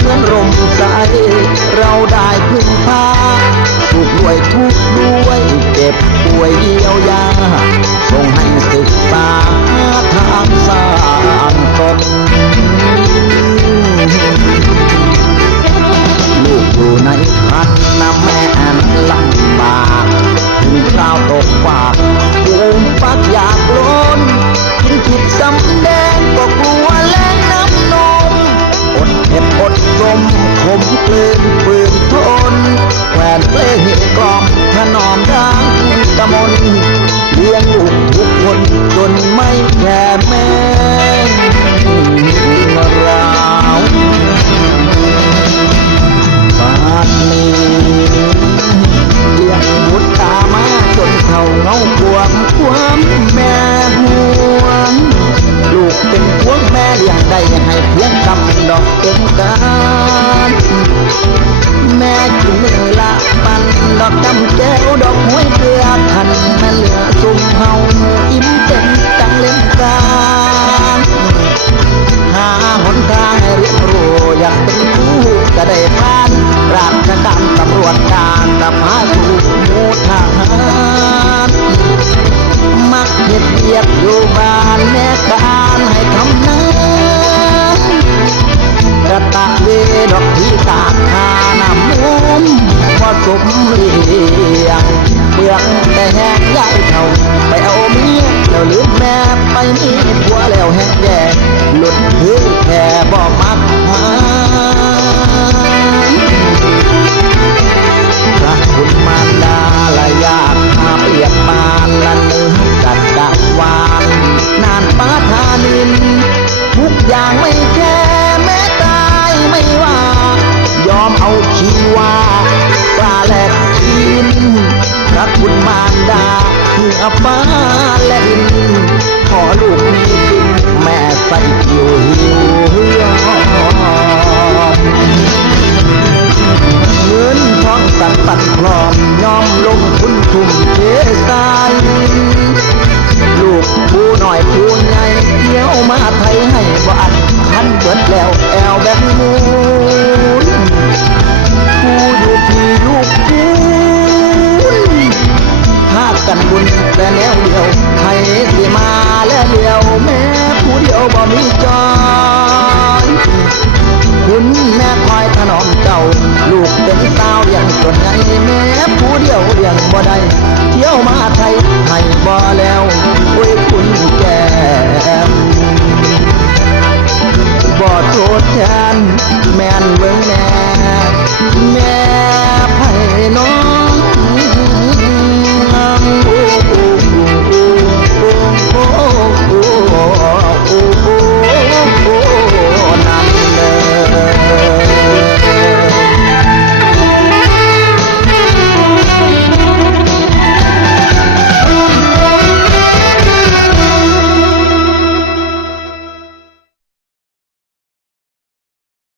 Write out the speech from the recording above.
เหมือนลมใจเราได้พึ่ง Yeah. อยู่บ้านแม่สารให้ทำนั้นกระตะเวดอกที่ตากทาน้ำมุมบ่สมเรียงเปลืองแต่แห้งใหญ่เท่าไปเอาเมียแล้วลืมแม่ไปมี บ่แล้วโอ้ยคุณแก่บอกโทษแทนแม่นเบิ่งแม่